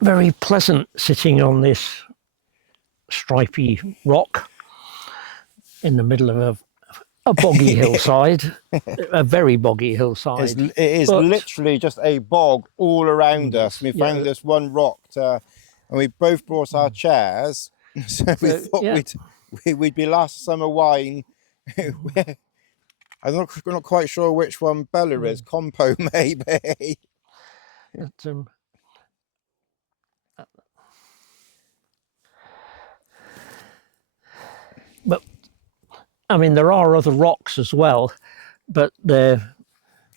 very pleasant sitting on this stripy rock in the middle of a boggy hillside, a very boggy hillside. It is literally just a bog all around us. We found this one rock and we both brought our chairs, so we thought we'd be last summer wine. I'm not quite sure which one Bella is. Compo maybe. But I mean, there are other rocks as well, but they're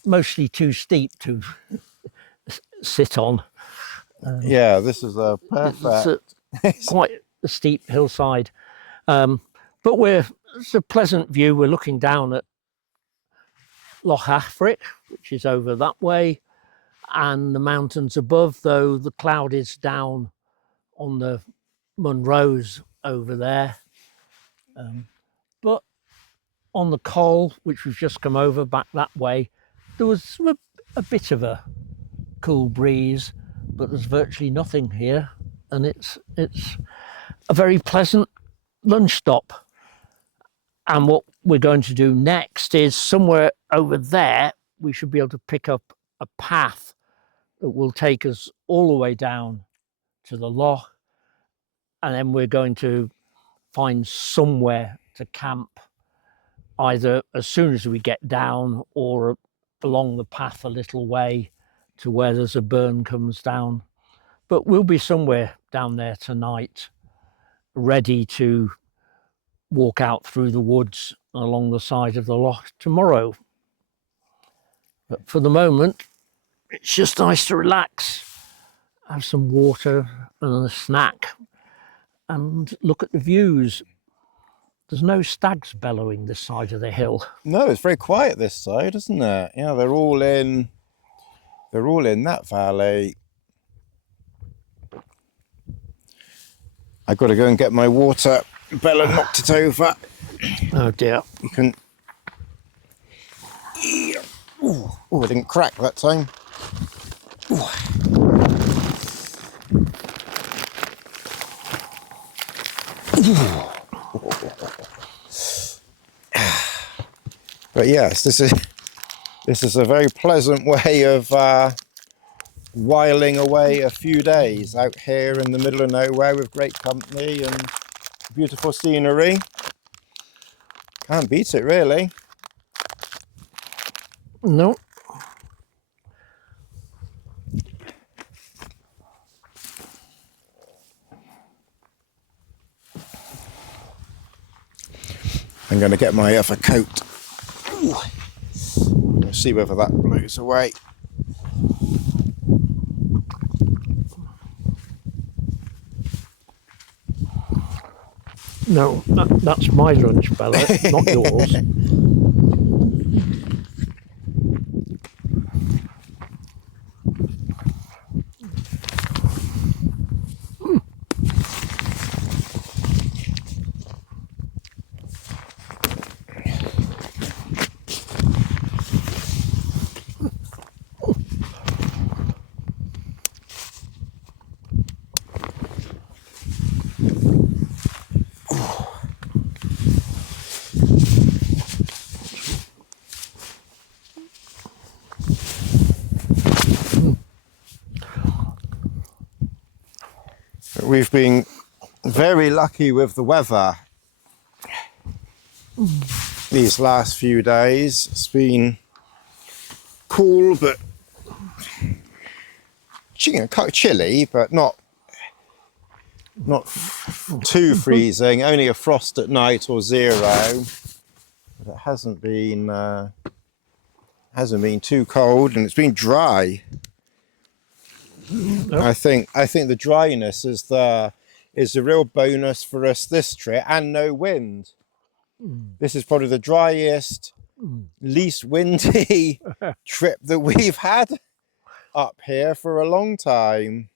mostly too steep to sit on. Yeah, this is a perfect. It's quite a steep hillside, but it's a pleasant view. We're looking down at Glen Affric, which is over that way, and the mountains above, though the cloud is down on the Munros over there. But on the Col, which we've just come over back that way, there was a bit of a cool breeze, but there's virtually nothing here, and it's a very pleasant lunch stop. And what we're going to do next is somewhere over there we should be able to pick up a path that will take us all the way down to the loch, and then we're going to find somewhere to camp, either as soon as we get down or along the path a little way to where there's a burn comes down. But we'll be somewhere down there tonight, ready to walk out through the woods along the side of the loch tomorrow. But for the moment, it's just nice to relax, have some water and a snack, and look at the views. There's no stags bellowing this side of the hill. No, it's very quiet this side, isn't it? Yeah, they're all in that valley. I've got to go and get my water. Bella knocked it over. Oh dear. You can. Oh, I didn't crack that time. But yes, this is a very pleasant way of whiling away a few days out here in the middle of nowhere with great company and beautiful scenery. Can't beat it, really. No. I'm going to get my other coat. We'll see whether that blows away. No, that's my lunch, Bella, not yours. We've been very lucky with the weather these last few days. It's been cool, but chilly, but not too freezing. Only a frost at night or 0. But it hasn't been too cold, and it's been dry. I think the dryness is a real bonus for us this trip, and no wind. This is probably the driest, least windy trip that we've had up here for a long time.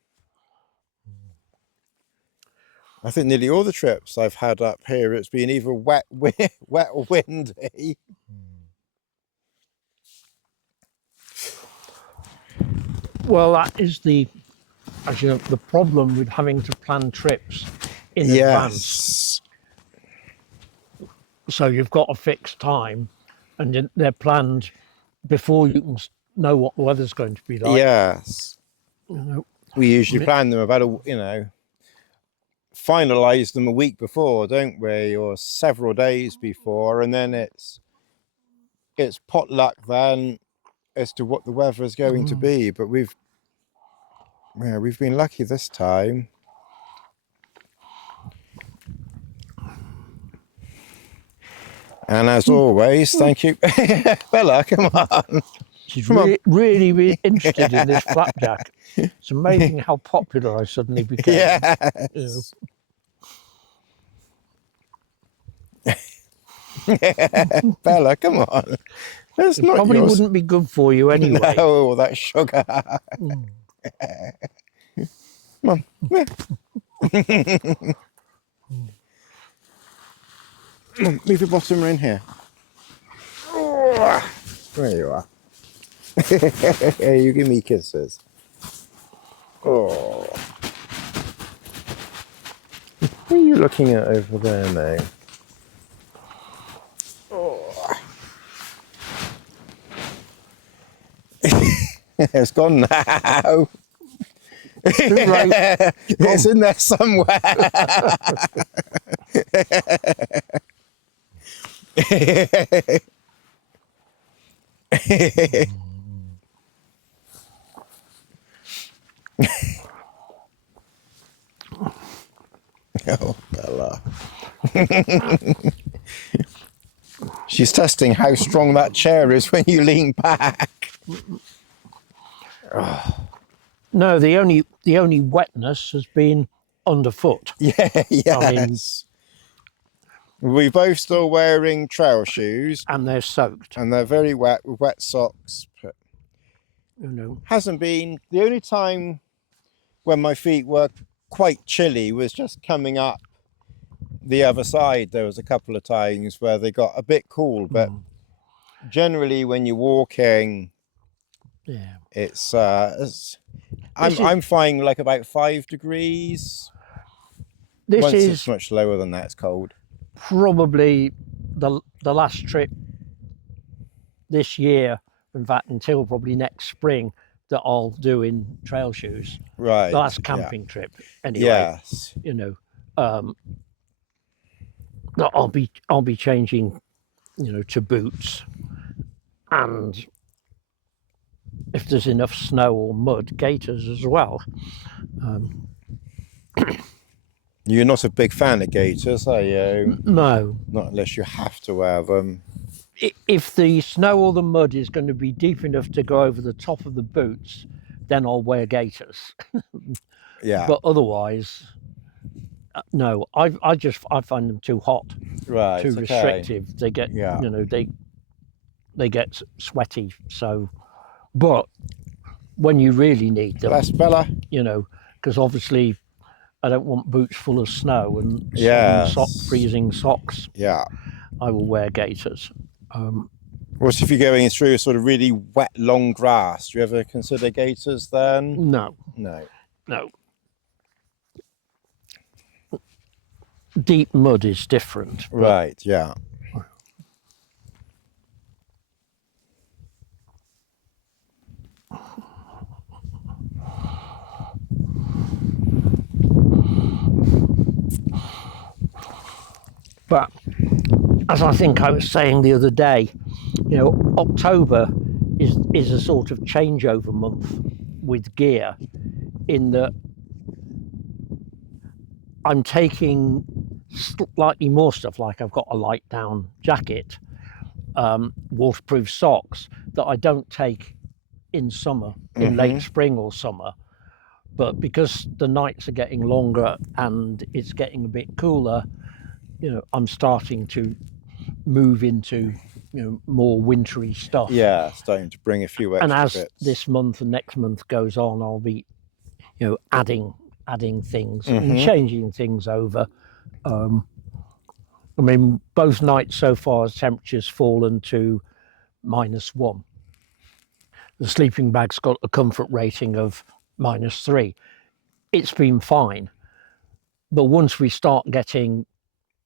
I think nearly all the trips I've had up here, it's been either wet or windy. Well, that is the as you know, the problem with having to plan trips in advance. So you've got a fixed time, and they're planned before you can know what the weather's going to be like. Yes. You know, We usually plan them about finalize them a week before, don't we, or several days before, and then it's potluck then as to what the weather is going to be. But we've been lucky this time. And as always, thank you. Bella, come on. She's really interested in this flapjack. It's amazing how popular I suddenly became. Yes. Bella, come on. That's not Probably yours. wouldn't be good for you anyway. No, that sugar. Come on. Move your bottom in here. There you are. You give me kisses. Oh. What are you looking at over there, mate? Oh. It's gone now. Right. It's in there somewhere. Oh, Bella. She's testing how strong that chair is when you lean back. No, the only wetness has been underfoot. Yeah, yes. I mean, we're both still wearing trail shoes. And they're soaked. And they're very wet with wet socks. But hasn't been, the only time when my feet were quite chilly was just coming up the other side. There was a couple of times where they got a bit cool, but generally when you're walking, it's I'm finding like about 5 degrees. Once it's much lower than that, it's cold. Probably the last trip this year, in fact, until probably next spring, that I'll do in trail shoes. Right. The last camping trip, anyway. Yes. That I'll be changing, to boots, and if there's enough snow or mud, gaiters as well. You're not a big fan of gaiters, are you? No. Not unless you have to wear them. If the snow or the mud is going to be deep enough to go over the top of the boots, then I'll wear gaiters. Yeah. But otherwise, no. I find them too hot. Right. Too restrictive. They get they get sweaty. So, but when you really need them, that's Bella. Because obviously I don't want boots full of snow and freezing socks. Yeah. I will wear gaiters. What if you're going through sort of really wet, long grass? Do you ever consider gaiters then? No. No. No. Deep mud is different. Right, yeah. But as I think I was saying the other day, October is a sort of changeover month with gear, in that I'm taking slightly more stuff, like I've got a light down jacket, waterproof socks, that I don't take in summer, in late spring or summer. But because the nights are getting longer and it's getting a bit cooler, I'm starting to move into more wintry stuff. Yeah, starting to bring a few extra and as bits. This month and next month goes on, I'll be adding things and changing things over. Both nights so far, the temperature's fallen to -1. The sleeping bag's got a comfort rating of -3. it's been fine. But once we start getting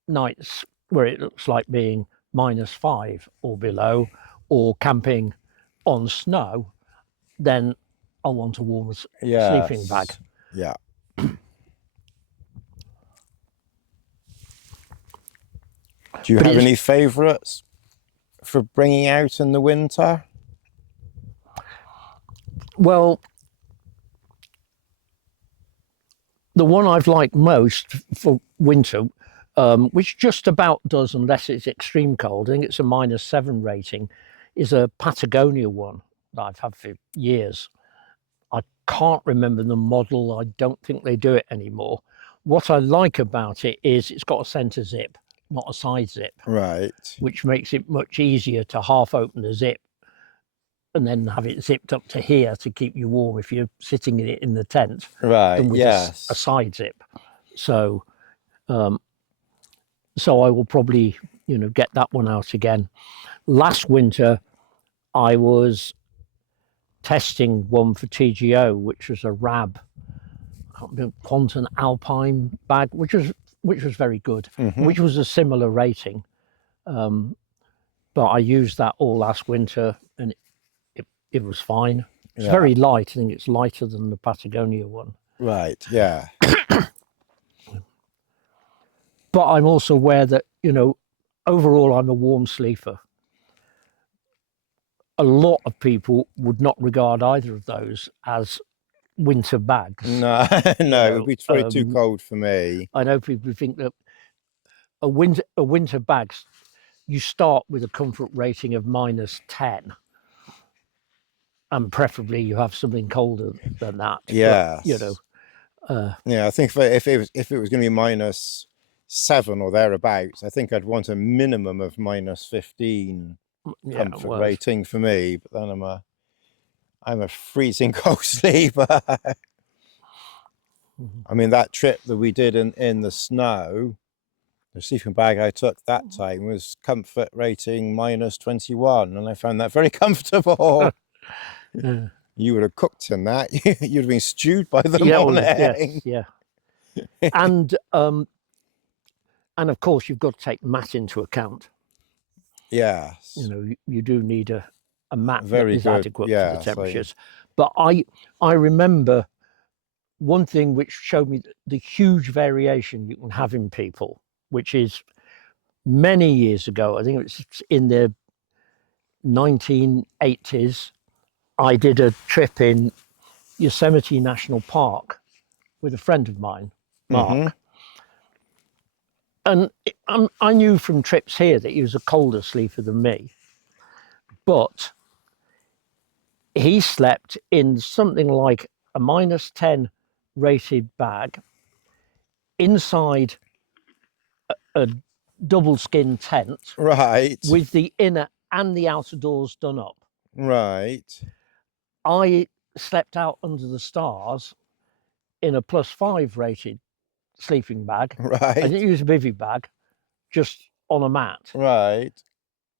nights where it looks like being -5 or below, or camping on snow, then I want a warmer sleeping bag. Yeah. Do you have any favourites for bringing out in the winter? Well, the one I've liked most for winter, which just about does unless it's extreme cold, I think it's a -7 rating, is a Patagonia one that I've had for years. I can't remember the model. I don't think they do it anymore. What I like about it is it's got a centre zip, not a side zip. Right. Which makes it much easier to half open the zip and then have it zipped up to here to keep you warm if you're sitting in it in the tent. Right, than with yes. a side zip. So so I will probably, get that one out again. Last winter, I was testing one for TGO, which was a RAB, Quantum Alpine bag, which was very good, which was a similar rating. But I used that all last winter, and it was fine. It's very light. I think it's lighter than the Patagonia one. Right, yeah. But I'm also aware that, overall I'm a warm sleeper. A lot of people would not regard either of those as winter bags. No, no, it would be probably too cold for me. I know people think that a winter bag, you start with a comfort rating of -10. And preferably you have something colder than that. Yes. But, yeah, I think if it was going to be -7 or thereabouts, I think I'd want a minimum of -15 comfort rating for me. But then I'm a freezing cold sleeper. I mean, that trip that we did in the snow, the sleeping bag I took that time was comfort rating -21, and I found that very comfortable. You would have cooked in that. You'd have been stewed by the morning. Yeah. And of course you've got to take mat into account. Yes. You do need a mat that is adequate for the temperatures. But I remember one thing which showed me the huge variation you can have in people, which is many years ago, I think it was in the 1980s, I did a trip in Yosemite National Park with a friend of mine, Mark. And I knew from trips here that he was a colder sleeper than me. But he slept in something like a -10 rated bag inside a double skin tent. Right. With the inner and the outer doors done up. Right. I slept out under the stars in a +5 rated sleeping bag. Right. I didn't use a bivvy bag, just on a mat. Right.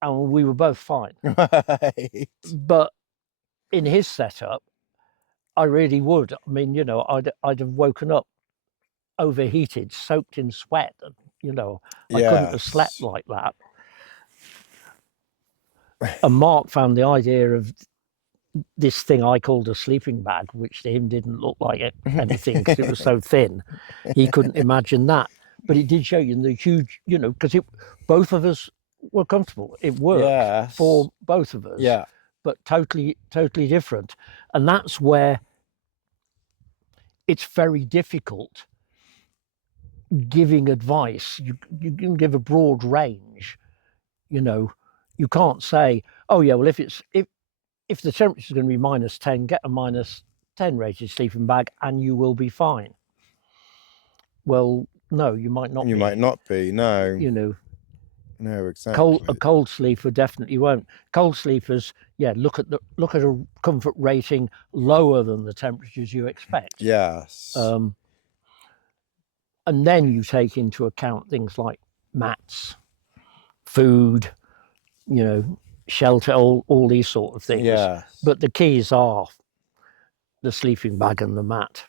And we were both fine. Right. But in his setup, I really would. I mean, I'd have woken up overheated, soaked in sweat. And, I couldn't have slept like that. And Mark found the idea of this thing I called a sleeping bag, which to him didn't look like anything because it was so thin. He couldn't imagine that. But it did show you the huge, because both of us were comfortable. It worked for both of us. Yeah. But totally different. And that's where it's very difficult giving advice. You can give a broad range. You can't say, oh yeah, well if the temperature is going to be -10, get a -10 rated sleeping bag and you will be fine. Well, no, you might not be. You might not be, no. No, exactly. A cold sleeper definitely won't. Cold sleepers, look at a comfort rating lower than the temperatures you expect. Yes. And then you take into account things like mats, food, shelter, all these sort of things. Yes. But the keys are the sleeping bag and the mat.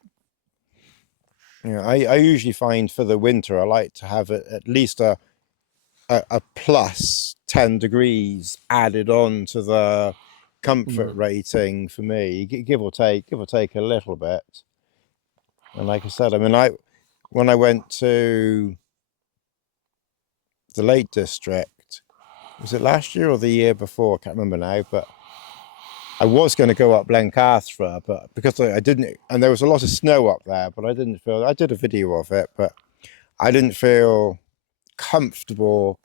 Yeah, I usually find for the winter I like to have at least a plus 10 degrees added on to the comfort rating for me, give or take a little bit. And like I said, I mean, when I went to the Lake District, was it last year or the year before? I can't remember now, but I was going to go up Blencathra, but because I didn't, and there was a lot of snow up there, but I didn't feel, I did a video of it, but I didn't feel comfortable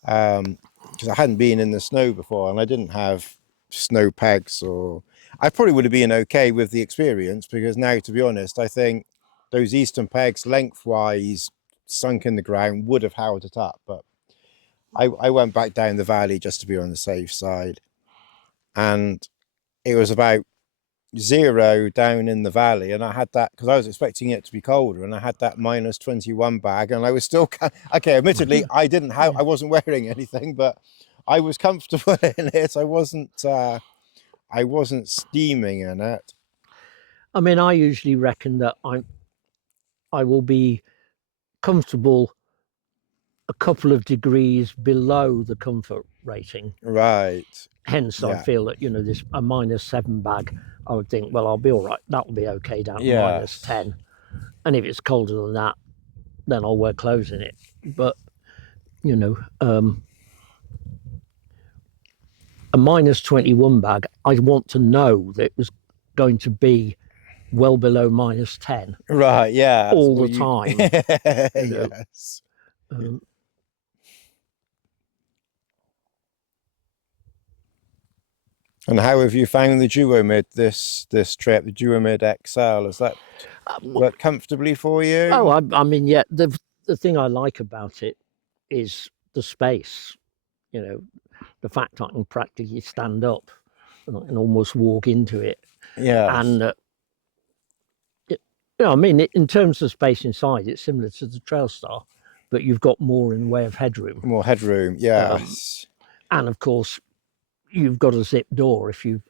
because I hadn't been in the snow before and I didn't have snow pegs, or I probably would have been okay with the experience, because now, to be honest, I think those eastern pegs lengthwise sunk in the ground would have held it up, but I went back down the valley just to be on the safe side, and it was about 0 down in the valley, and I had that because I was expecting it to be colder, and I had that -21 bag, and I was still okay. Admittedly, I wasn't wearing anything, but I was comfortable in it. I wasn't steaming in it. I mean, I usually reckon that I will be comfortable a couple of degrees below the comfort rating. Right. Hence, I feel that, this a -7 bag, I would think, well, I'll be all right. That will be okay down to -10. And if it's colder than that, then I'll wear clothes in it. But, a -21 bag, I want to know that it was going to be well below -10. Right, yeah. All the time. Yes. And how have you found the DuoMid this trip, the DuoMid XL? Has that worked comfortably for you? Oh, I mean, yeah, the thing I like about it is the space, the fact I can practically stand up and almost walk into it. Yeah. And, I mean, in terms of space inside, it's similar to the Trailstar, but you've got more in the way of headroom. More headroom, yes. And of course, you've got a zip door if you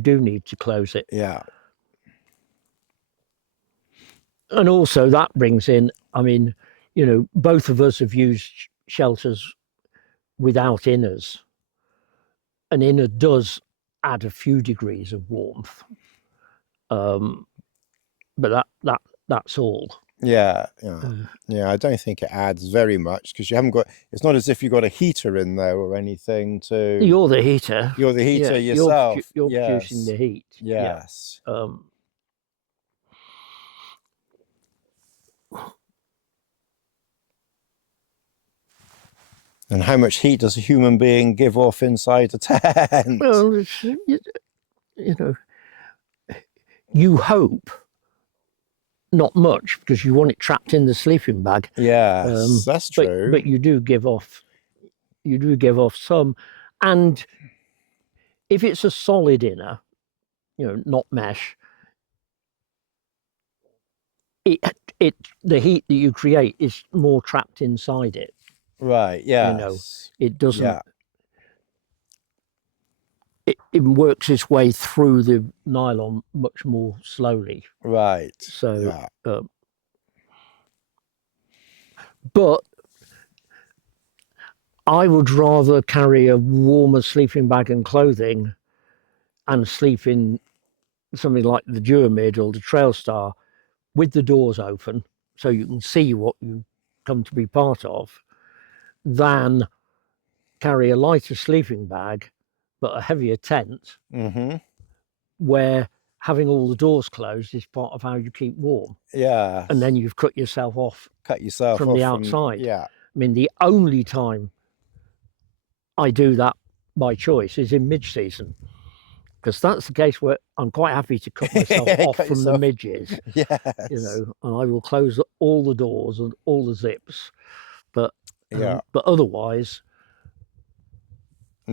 do need to close it. Yeah. And also that brings in, I mean, both of us have used shelters without inners. An inner does add a few degrees of warmth, but that's all. Yeah. I don't think it adds very much, because you haven't got. It's not as if you've got a heater in there or anything to. You're the heater. You're the heater yourself. You're producing the heat. Yes. Yeah. And how much heat does a human being give off inside a tent? Well, you hope not much, because you want it trapped in the sleeping bag. Yes, that's true. But you do give off some, and if it's a solid inner, not mesh, the heat that you create is more trapped inside it. Right. Yes. It doesn't. Yeah. It works its way through the nylon much more slowly. Right. So, but I would rather carry a warmer sleeping bag and clothing and sleep in something like the DuoMid or the Trailstar with the doors open so you can see what you come to be part of, than carry a lighter sleeping bag but a heavier tent, where having all the doors closed is part of how you keep warm. Yeah. And then you've cut yourself off from the outside. Yeah. I mean, the only time I do that by choice is in midge season, because that's the case where I'm quite happy to cut myself off from the midges. Yes. And I will close all the doors and all the zips, but otherwise,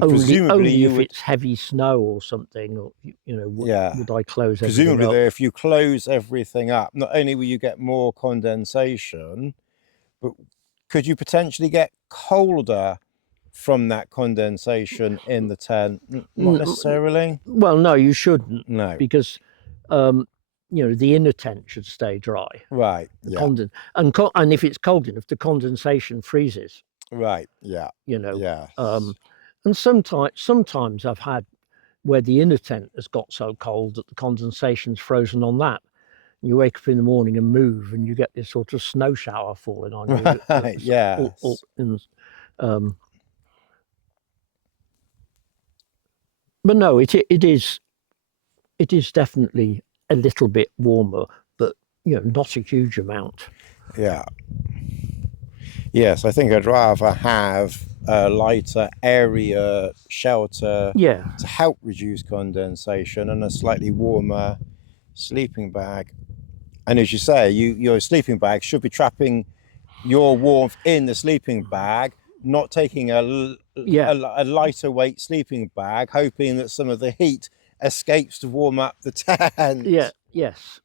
only if it's heavy snow or something, or would I close everything presumably up. There, if you close everything up, not only will you get more condensation, but could you potentially get colder from that condensation in the tent? Not necessarily. Well, no, you shouldn't. No, because you know, the inner tent should stay dry. Right. The Yeah. and if it's cold enough, the condensation freezes. Right. Yeah. You know. Yes. And sometimes I've had where the inner tent has got so cold that the condensation's frozen on that. You wake up in the morning and move, and you get this sort of snow shower falling on you. Right. Yes. But no, it is definitely a little bit warmer, but you know, not a huge amount. Yeah. Yes, I think I'd rather have a lighter area shelter to help reduce condensation and a slightly warmer sleeping bag. And as you say, your sleeping bag should be trapping your warmth in the sleeping bag, not taking a lighter weight sleeping bag, hoping that some of the heat escapes to warm up the tent. Yes.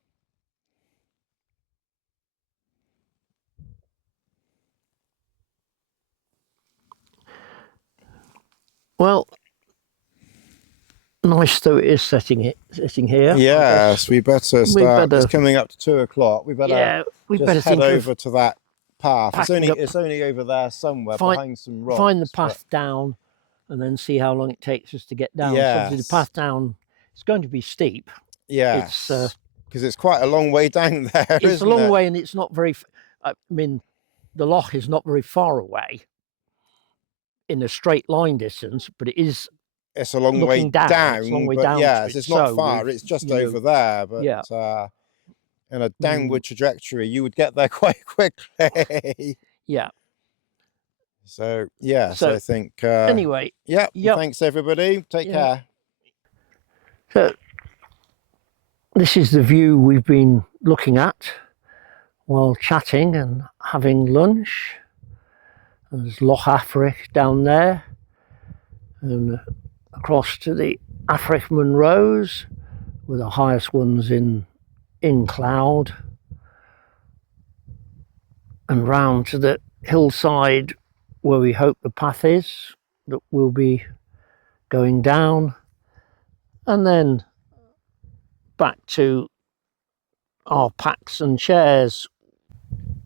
Well, nice though it is sitting here. Yes, we better start. It's coming up to 2 o'clock. We better head over to that path. It's only over there somewhere behind some rocks. Find the path down, and then see how long it takes us to get down. Yes. So obviously the path down, it's going to be steep. Yes, because it's quite a long way down there. It's a long way, and it's not very. I mean, the loch is not very far away in a straight line distance, but it is. It's a long way down. It's a long way down. Yes, it's not far. It's just over there. But in a downward trajectory, you would get there quite quickly. Yeah. So yes, I think. Anyway. Yeah. Thanks everybody. Take care. So this is the view we've been looking at while chatting and having lunch. There's Loch Affric down there, and across to the Affric Munros, with the highest ones in cloud, and round to the hillside where we hope the path is that we'll be going down, and then back to our packs and chairs